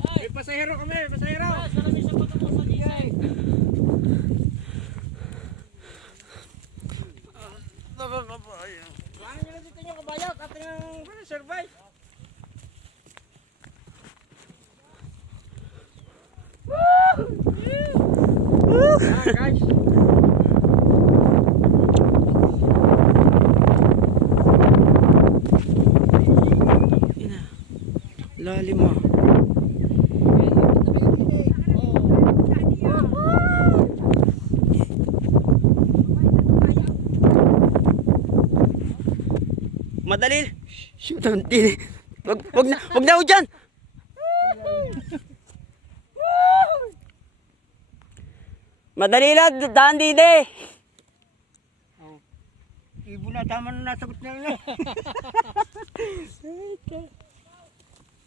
May pasahero kami, pasahero. Kuhanin nyo lang dito yung kabayot at yung survive. Guys. Lalim ah. Madali. Shoot, hindi. Wag na ako dyan. Madali lang, daan dito eh. Ibo na, tama na nasagot niya yun.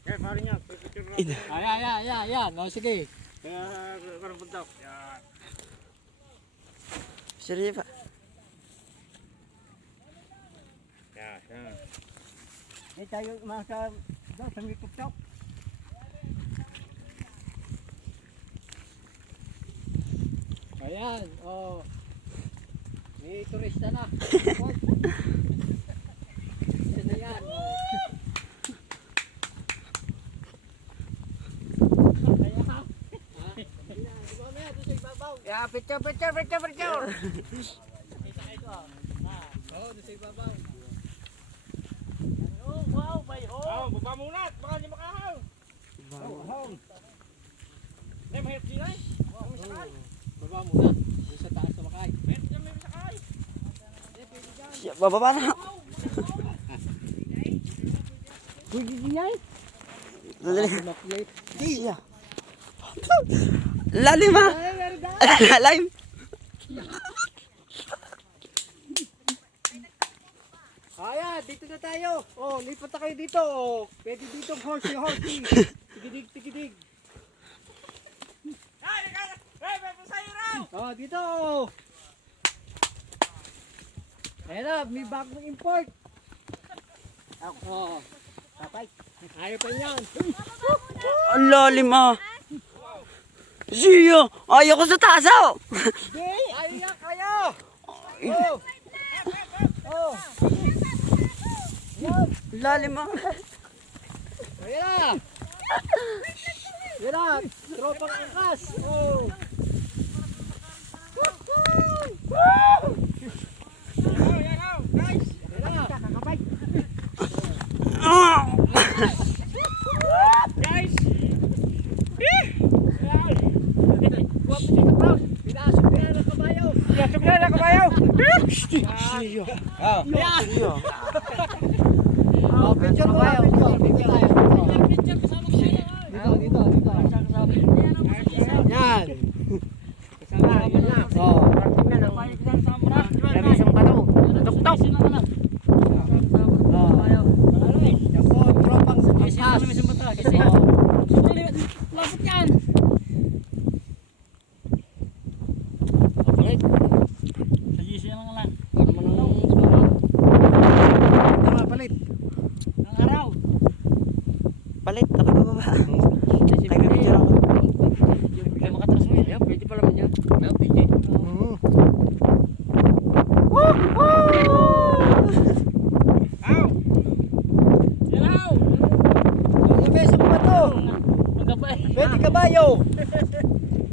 Kaya pare niya, picture mo. Ayan. O, sige. Kaya parang puntok. Yan. Sige pa. Yan. May tayo masa daw sa may tuktok. Ayan, oh. May turista na. Ayan, oh. Yeah, picture. Oh, doon sa ibabaw. Oh, wow, may Oh, baba muna, baka di makahaw. Eh, mahirap din ay. May sakay. Baba muna. Doon sa taas sumakay. Mahirap din may sakay. Bababa na. Pwede din yan. Madali. Makulit. Iya. Lalim ah. Lalim. Ayan, dito na tayo. Oh, lipat na kayo dito. Oh. Pwede dito horsey. Tigidig. Ay, may pasahero. Oh, dito. Ayan na, may bagong import. Oh, tatay. Ayaw pa yan. Ang lalim ah. Siya. Ayaw ko sa taas ah. Ayaw nga kayo. Oh. Oh. Yan. Lalim ah. Ayan na. Yan na. Tropang angkas. Oh. Yan, guys. Yan na. Kakapay. Ah. Guys. Pinasok na ng kabayo. Yasok na kabayo. Siya. Yan. Siya. Oh, picture mo. Picture tayo. Dito. Yan. Kasama na. Oh. Lagi isang bato. Tok. Oh. Yan po, tropang angkas. Lapit yan. Sa GC lang. Tama, palit. Ang araw. Palit. Ako bababa. Tayo picture ako. Ay, makatras mo yan. Pwede pala man yan. Pwede. Aw! Yan aw! Yung beso mo ba to? Magabay. Pwede kabayo.